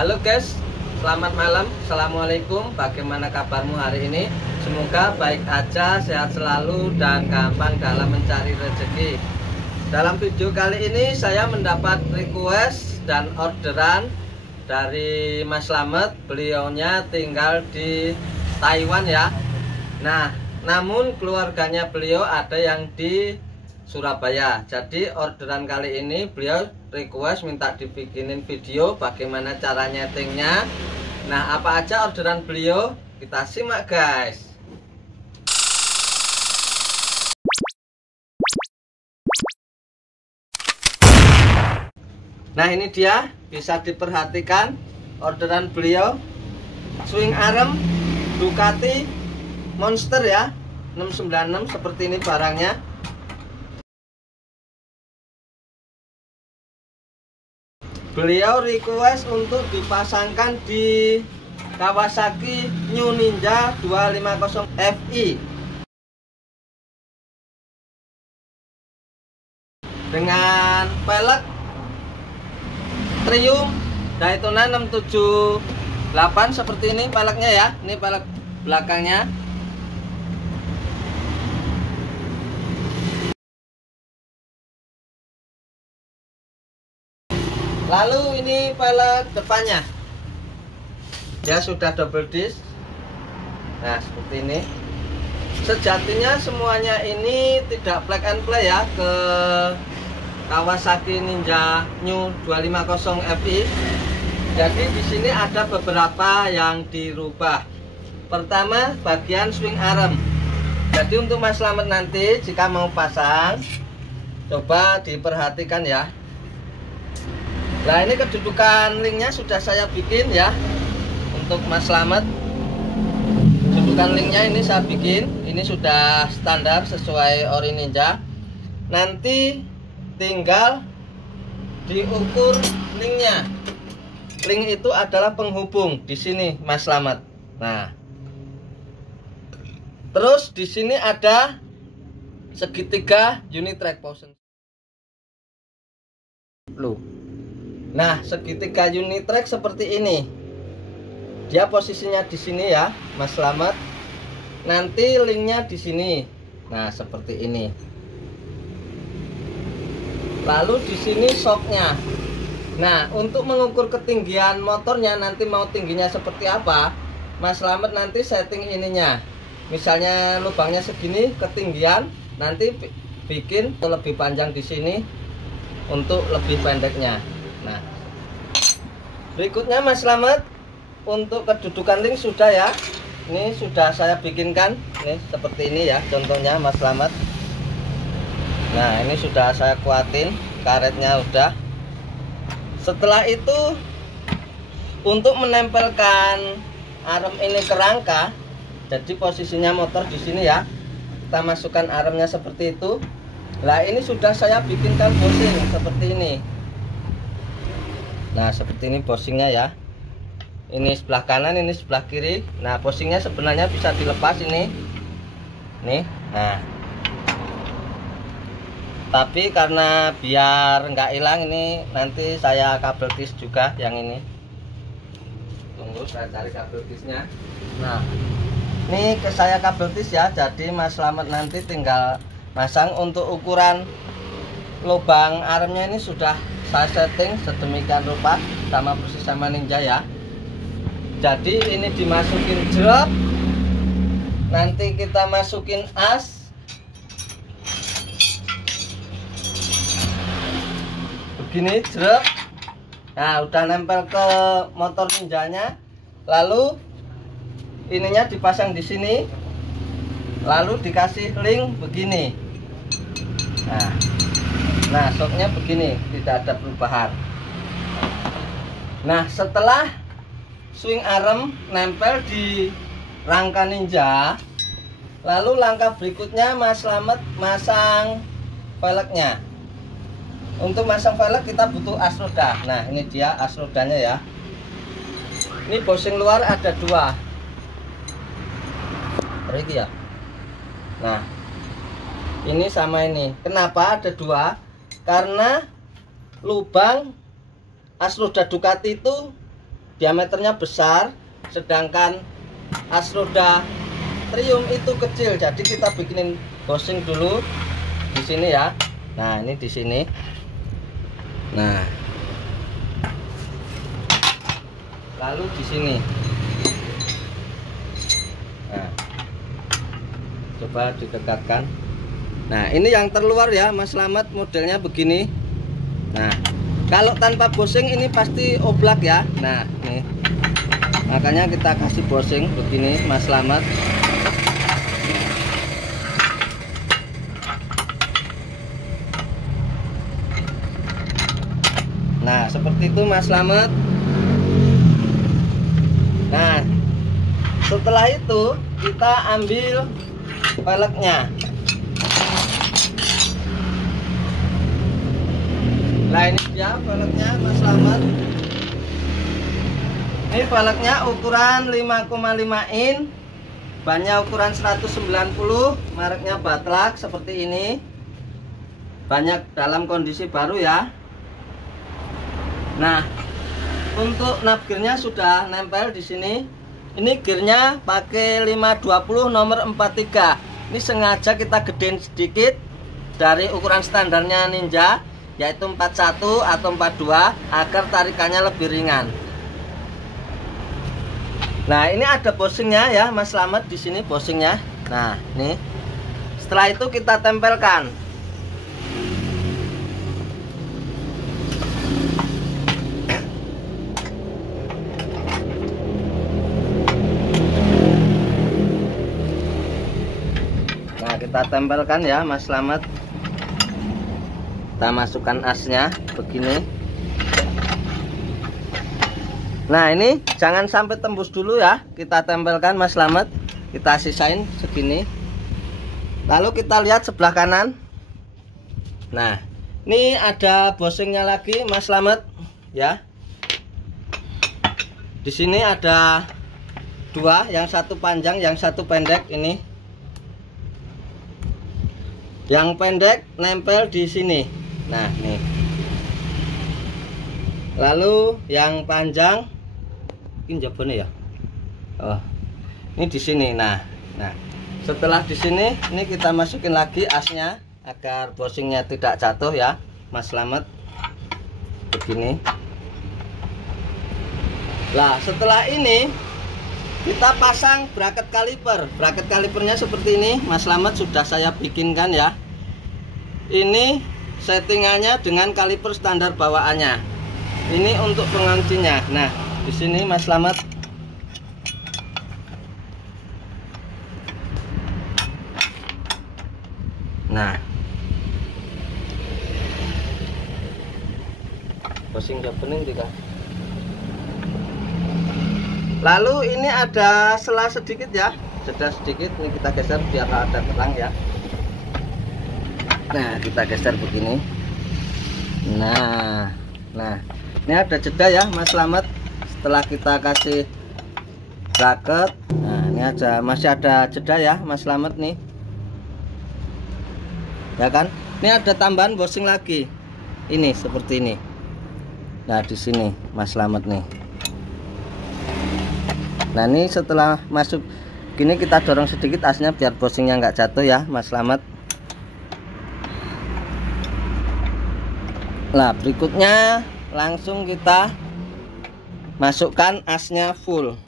Halo guys, selamat malam. Assalamualaikum. Bagaimana kabarmu hari ini? Semoga baik aja, sehat selalu, dan gampang dalam mencari rezeki. Dalam video kali ini saya mendapat request dan orderan dari Mas Slamet. Beliaunya tinggal di Taiwan ya. Nah, namun keluarganya beliau ada yang di Surabaya. Jadi orderan kali ini beliau request minta dibikinin video bagaimana cara nyetingnya. Nah, apa aja orderan beliau? Kita simak guys. Nah, ini dia, bisa diperhatikan orderan beliau. Swing arm Ducati Monster ya, 696, seperti ini barangnya. Beliau request untuk dipasangkan di Kawasaki New Ninja 250 Fi dengan pelek Triumph Daytona 678 seperti ini peleknya ya. Ini pelek belakangnya. Lalu ini pelek depannya, dia sudah double disc. Nah, seperti ini. Sejatinya semuanya ini tidak plug and play ya ke Kawasaki Ninja New 250 Fi. Jadi di sini ada beberapa yang dirubah. Pertama, bagian swing arm. Jadi untuk Mas Slamet nanti jika mau pasang, coba diperhatikan ya. Nah, ini kedudukan linknya sudah saya bikin ya untuk Mas Slamet. Kedudukan linknya ini saya bikin. Ini sudah standar sesuai ori Ninja. Nanti tinggal diukur linknya. Link itu adalah penghubung di sini Mas Slamet. Nah, terus di sini ada segitiga unit track position. Nah, segitiga unit track seperti ini. Dia posisinya di sini ya, Mas Slamet. Nanti linknya di sini. Nah, seperti ini. Lalu di sini shocknya. Nah, untuk mengukur ketinggian motornya nanti mau tingginya seperti apa, Mas Slamet nanti setting ininya. Misalnya lubangnya segini ketinggian, nanti bikin lebih panjang di sini untuk lebih pendeknya. Nah, berikutnya Mas Slamet untuk kedudukan link sudah ya. Ini sudah saya bikinkan. Ini seperti ini ya contohnya Mas Slamet. Nah, ini sudah saya kuatin, karetnya udah. Setelah itu untuk menempelkan arm ini ke rangka, jadi posisinya motor di sini ya. Kita masukkan armnya seperti itu. Nah, ini sudah saya bikinkan bushing seperti ini. Nah, seperti ini bushingnya ya. Ini sebelah kanan, ini sebelah kiri. Nah, bushingnya sebenarnya bisa dilepas ini. Nih, nah. Tapi karena biar nggak hilang ini, nanti saya kabel tis juga yang ini. Tunggu, saya cari kabel tisnya. Nah, ini ke saya kabel tis ya. Jadi Mas Slamet nanti tinggal masang. Untuk ukuran lubang armnya ini sudah saya setting sedemikian rupa sama persis sama Ninja ya. Jadi ini dimasukin jerat, nanti kita masukin as, begini jerat. Nah, udah nempel ke motor Ninjanya. Lalu ininya dipasang di sini, lalu dikasih link begini. Nah, shocknya begini, tidak ada perubahan. Nah, setelah swing arm nempel di rangka Ninja, lalu langkah berikutnya Mas Slamet masang velgnya. Untuk masang velg kita butuh as roda. Nah, ini dia as rodanya ya. Ini bushing luar ada dua. Ini ya. Nah, ini sama ini. Kenapa ada dua? Karena lubang as roda Ducati itu diameternya besar, sedangkan as roda Triumph itu kecil. Jadi kita bikinin bushing dulu di sini ya. Nah, ini di sini. Nah, lalu di sini. Nah, coba didekatkan. Nah, ini yang terluar ya, Mas Slamet, modelnya begini. Nah, kalau tanpa bushing ini pasti oblak ya. Nah, nih. Makanya kita kasih bushing begini, Mas Slamet. Nah, seperti itu Mas Slamet. Nah, setelah itu kita ambil velgnya. Nah, ini dia velgnya Mas Slamet. Ini velgnya ukuran 5,5 in, bannya ukuran 190, mereknya Batlak seperti ini. Banyak dalam kondisi baru ya. Nah, untuk knob gearnya sudah nempel di sini. Ini gearnya pakai 520 nomor 43. Ini sengaja kita gedein sedikit dari ukuran standarnya Ninja, yaitu 41 atau 42, agar tarikannya lebih ringan. Nah, ini ada bushingnya ya, Mas Slamet, di sini bushingnya. Nah, nih. Setelah itu kita tempelkan. Nah, kita tempelkan ya, Mas Slamet. Kita masukkan asnya begini. Nah, ini jangan sampai tembus dulu ya. Kita tempelkan, Mas Slamet. Kita sisain segini. Lalu kita lihat sebelah kanan. Nah, ini ada bushingnya lagi, Mas Slamet ya. Di sini ada dua, yang satu panjang, yang satu pendek ini. Yang pendek nempel di sini. Nah, nih. Lalu yang panjang ini jawabannya ya. Oh, ini di sini. Nah, setelah di sini, ini kita masukin lagi asnya agar bushingnya tidak jatuh ya, Mas Slamet. Begini. Nah, setelah ini kita pasang bracket kaliper. Bracket kalipernya seperti ini, Mas Slamet, sudah saya bikinkan ya. Ini settingannya dengan kaliper standar bawaannya. Ini untuk penguncinya. Nah, di sini Mas Slamet. Nah, pusing jabening juga. Lalu ini ada sela sedikit ya, jeda sedikit. Ini kita geser biar ada terang ya. Nah, kita geser begini. Nah, ini ada jeda ya, Mas Slamet. Setelah kita kasih bracket, nah ini masih ada jeda ya, Mas Slamet nih. Ya kan? Ini ada tambahan bushing lagi. Ini seperti ini. Nah, di sini Mas Slamet nih. Nah, ini setelah masuk gini kita dorong sedikit asnya biar bushingnya nggak jatuh ya, Mas Slamet. Nah, berikutnya langsung kita masukkan asnya full.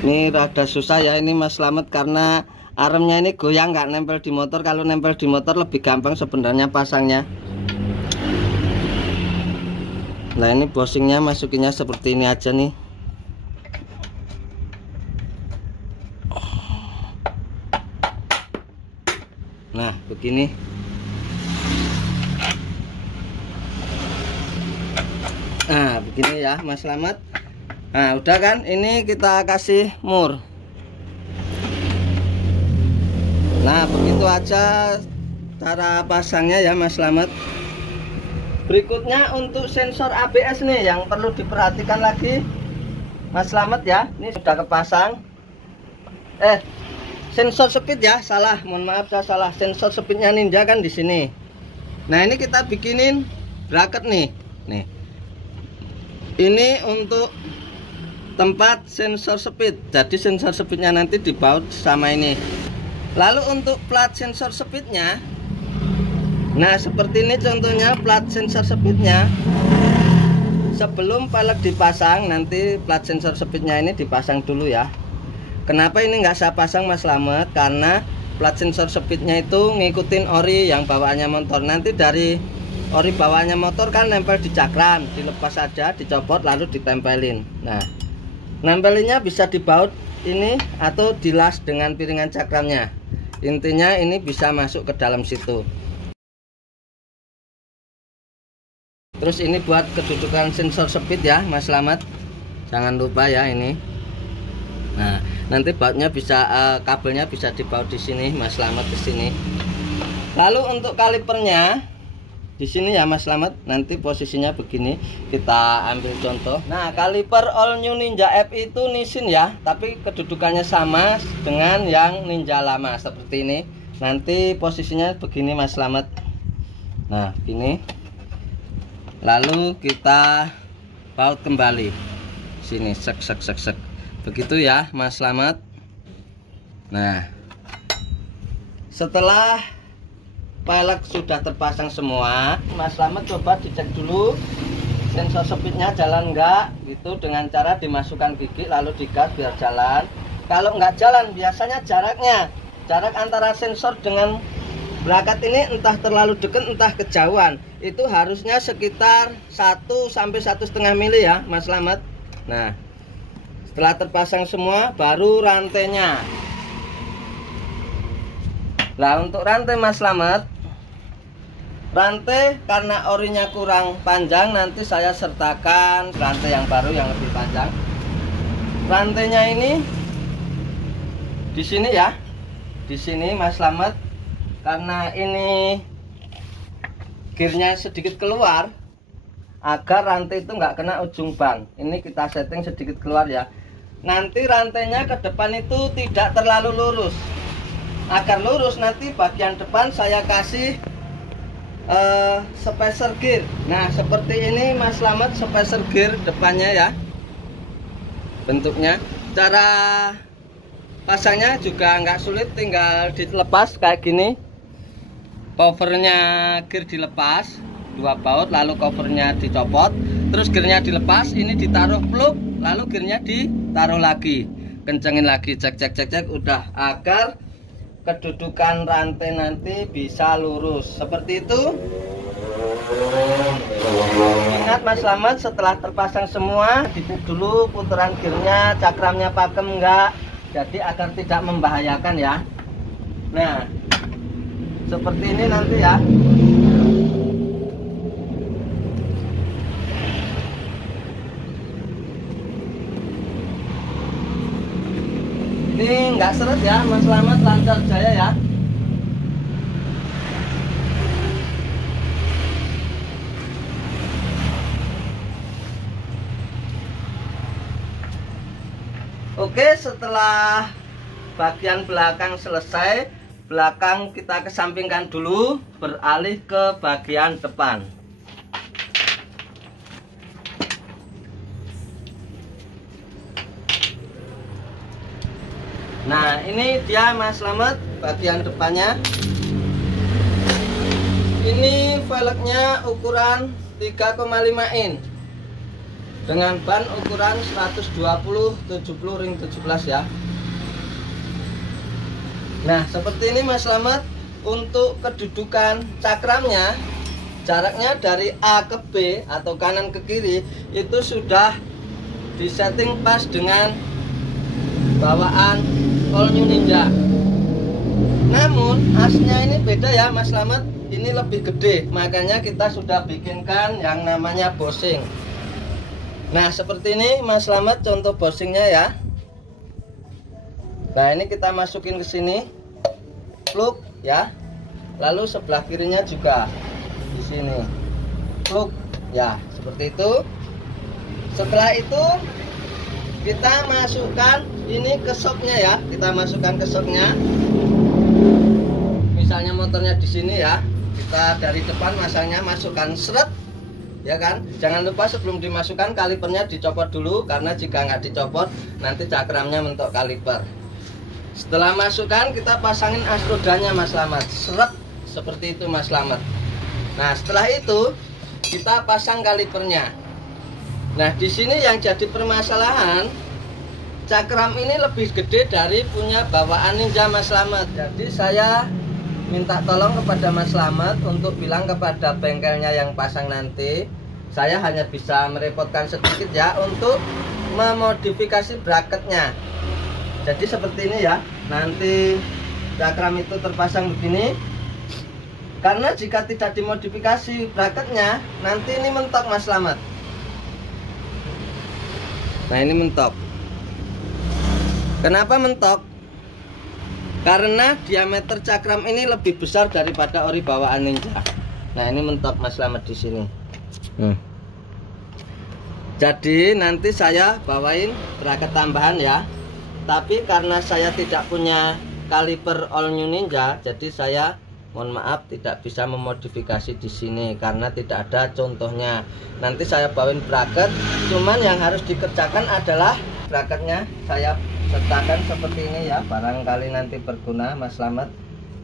Ini rada susah ya ini, Mas Slamet, karena aremnya ini goyang, nggak nempel di motor. Kalau nempel di motor lebih gampang sebenarnya pasangnya. Nah, ini bushingnya masukinnya seperti ini aja nih. Nah, begini. Nah, begini ya, Mas Slamet. Nah, udah kan? Ini kita kasih mur. Nah, begitu aja cara pasangnya ya, Mas Slamet. Berikutnya untuk sensor ABS nih yang perlu diperhatikan lagi, Mas Slamet ya. Ini sudah kepasang. Sensor speed ya, salah. Mohon maaf, saya salah. Sensor speednya Ninja kan di sini. Nah, ini kita bikinin bracket nih. Nih. Ini untuk tempat sensor speed. Jadi sensor speednya nanti dibaut sama ini. Lalu untuk plat sensor speednya, nah seperti ini contohnya plat sensor speednya. Sebelum pelek dipasang, nanti plat sensor speednya ini dipasang dulu ya. Kenapa ini nggak saya pasang Mas Slamet? Karena plat sensor speednya itu ngikutin ori yang bawaannya motor. Nanti dari ori bawaannya motor kan nempel di cakram, dilepas saja, dicopot lalu ditempelin. Nah, nempelinnya bisa dibaut ini atau dilas dengan piringan cakramnya. Intinya ini bisa masuk ke dalam situ. Terus ini buat kedudukan sensor speed ya Mas Slamet, jangan lupa ya ini. Nah, nanti bautnya bisa kabelnya bisa dibaut di sini Mas Slamet, ke sini. Lalu untuk kalipernya di sini ya Mas Slamet, nanti posisinya begini, kita ambil contoh. Nah, kaliper all new Ninja F itu Nissin ya, tapi kedudukannya sama dengan yang Ninja lama seperti ini. Nanti posisinya begini Mas Slamet. Nah, ini. Lalu kita baut kembali sini, sek. Begitu ya Mas Slamet. Nah, setelah pelek sudah terpasang semua, Mas Slamet coba dicek dulu sensor speednya jalan enggak gitu, dengan cara dimasukkan gigi lalu digas biar jalan. Kalau enggak jalan, biasanya jarak antara sensor dengan bracket ini entah terlalu dekat entah kejauhan, itu harusnya sekitar 1 sampai 1,5 mili ya Mas Slamet. Nah, setelah terpasang semua baru rantainya. Nah, untuk rantai Mas Slamet, rantai karena orinya kurang panjang, nanti saya sertakan rantai yang baru yang lebih panjang. Rantainya ini di sini ya, di sini Mas Slamet. Karena ini gearnya sedikit keluar, agar rantai itu nggak kena ujung ban, ini kita setting sedikit keluar ya. Nanti rantainya ke depan itu tidak terlalu lurus. Agar lurus nanti bagian depan saya kasih spacer gear. Nah seperti ini Mas Slamet, spacer gear depannya ya bentuknya. Cara pasangnya juga nggak sulit, tinggal dilepas kayak gini. Covernya gear dilepas, 2 baut, lalu covernya dicopot, terus gearnya dilepas, ini ditaruh plug, lalu gearnya ditaruh lagi, kencengin lagi, cek, udah, agar kedudukan rantai nanti bisa lurus seperti itu. Ingat Mas Slamet, setelah terpasang semua dicek dulu putaran gearnya, cakramnya pakem enggak, jadi agar tidak membahayakan ya. Nah seperti ini nanti ya. Ini nggak seret ya Mas Slamet, lancar jaya ya. Oke, setelah bagian belakang selesai, belakang kita kesampingkan dulu, beralih ke bagian depan. Nah ini dia Mas Slamet bagian depannya. Ini velgnya ukuran 3,5 in dengan ban ukuran 120/70 ring 17 ya. Nah seperti ini Mas Slamet. Untuk kedudukan cakramnya, jaraknya dari A ke B atau kanan ke kiri itu sudah disetting pas dengan bawaan All New Ninja. Namun asnya ini beda ya Mas Slamet, ini lebih gede, makanya kita sudah bikinkan yang namanya bushing. Nah seperti ini Mas Slamet contoh bushingnya ya. Nah ini kita masukin ke sini plug ya, lalu sebelah kirinya juga di sini plug ya, seperti itu. Setelah itu kita masukkan ini ke shocknya ya, kita masukkan ke shocknya. Misalnya motornya di sini ya, kita dari depan masangnya masukkan seret ya kan. Jangan lupa sebelum dimasukkan kalipernya dicopot dulu, karena jika nggak dicopot nanti cakramnya mentok kaliper. Setelah masukkan kita pasangin as rodanya Mas Slamet, seret seperti itu Mas Slamet. Nah setelah itu kita pasang kalipernya. Nah di sini yang jadi permasalahan, cakram ini lebih gede dari punya bawaan Ninja Mas Slamet. Jadi saya minta tolong kepada Mas Slamet untuk bilang kepada bengkelnya yang pasang nanti, saya hanya bisa merepotkan sedikit ya untuk memodifikasi bracketnya. Jadi seperti ini ya, nanti cakram itu terpasang begini. Karena jika tidak dimodifikasi bracketnya, nanti ini mentok Mas Slamet. Nah ini mentok. Kenapa mentok? Karena diameter cakram ini lebih besar daripada ori bawaan Ninja. Nah ini mentok Mas Slamet di sini. Jadi nanti saya bawain bracket tambahan ya. Tapi karena saya tidak punya kaliper all new Ninja, jadi saya mohon maaf tidak bisa memodifikasi di sini karena tidak ada contohnya. Nanti saya bawain bracket, cuman yang harus dikerjakan adalah bracketnya saya sertakan seperti ini ya, barangkali nanti berguna Mas Slamet.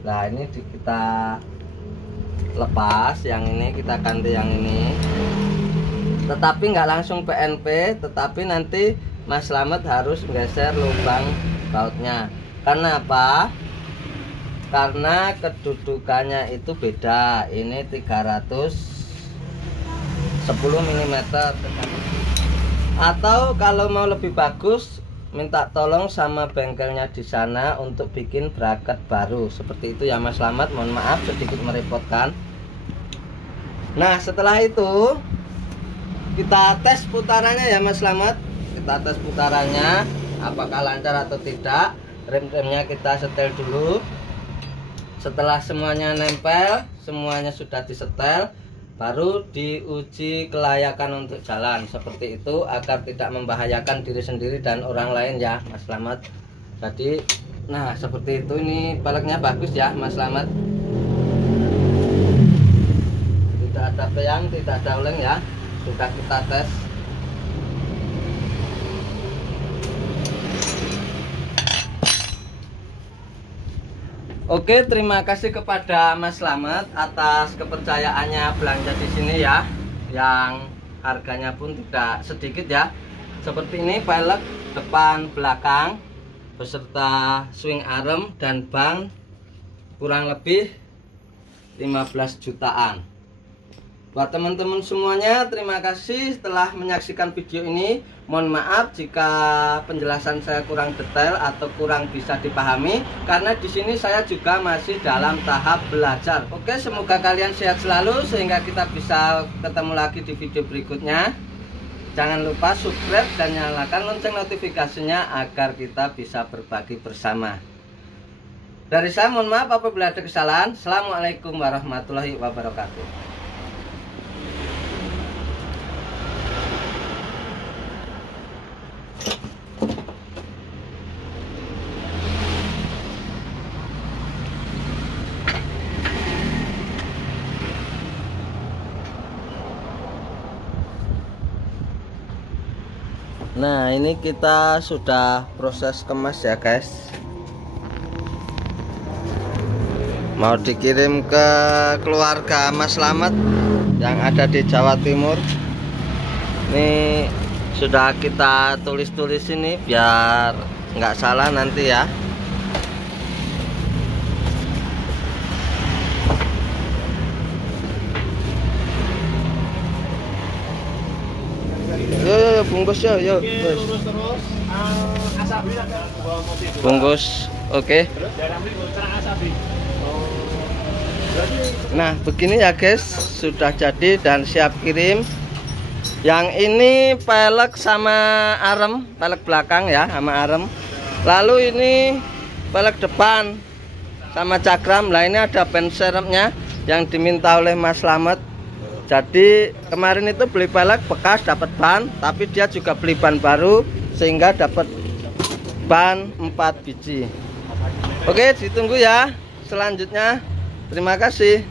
Nah ini kita lepas, yang ini kita ganti yang ini, tetapi nggak langsung PNP, tetapi nanti Mas Slamet harus geser lubang bautnya. Karena apa? Karena kedudukannya itu beda. Ini 310 mm. Atau kalau mau lebih bagus, minta tolong sama bengkelnya di sana untuk bikin bracket baru. Seperti itu ya Mas Slamet. Mohon maaf sedikit merepotkan. Nah setelah itu kita tes putarannya ya Mas Slamet. Kita tes putarannya apakah lancar atau tidak. Rem-remnya kita setel dulu. Setelah semuanya nempel, semuanya sudah disetel, baru diuji kelayakan untuk jalan. Seperti itu agar tidak membahayakan diri sendiri dan orang lain ya Mas Slamet. Jadi nah seperti itu, ini peleknya bagus ya Mas Slamet. Tidak ada peyang, tidak ada oleng ya. Sudah kita tes. Oke, terima kasih kepada Mas Slamet atas kepercayaannya belanja di sini ya, yang harganya pun tidak sedikit ya. Seperti ini pelek depan belakang beserta swing arm dan ban, kurang lebih 15 jutaan. Buat teman-teman semuanya, terima kasih telah menyaksikan video ini. Mohon maaf jika penjelasan saya kurang detail atau kurang bisa dipahami, karena di sini saya juga masih dalam tahap belajar. Oke, semoga kalian sehat selalu sehingga kita bisa ketemu lagi di video berikutnya. Jangan lupa subscribe dan nyalakan lonceng notifikasinya agar kita bisa berbagi bersama. Dari saya mohon maaf apabila ada kesalahan. Assalamualaikum warahmatullahi wabarakatuh. Nah ini kita sudah proses kemas ya guys, mau dikirim ke keluarga Mas Slamet yang ada di Jawa Timur. Ini sudah kita tulis-tulis ini biar nggak salah nanti ya. Yo, bungkus yo. Terus. Bungkus, oke. Nah, begini ya guys, sudah jadi dan siap kirim. Yang ini pelek sama arem, pelek belakang ya sama arem. Lalu ini pelek depan sama cakram. Lah ini ada ban serepnya yang diminta oleh Mas Slamet. Jadi kemarin itu beli pelek bekas dapat ban, tapi dia juga beli ban baru sehingga dapat ban 4 biji. Oke, ditunggu ya selanjutnya. Terima kasih.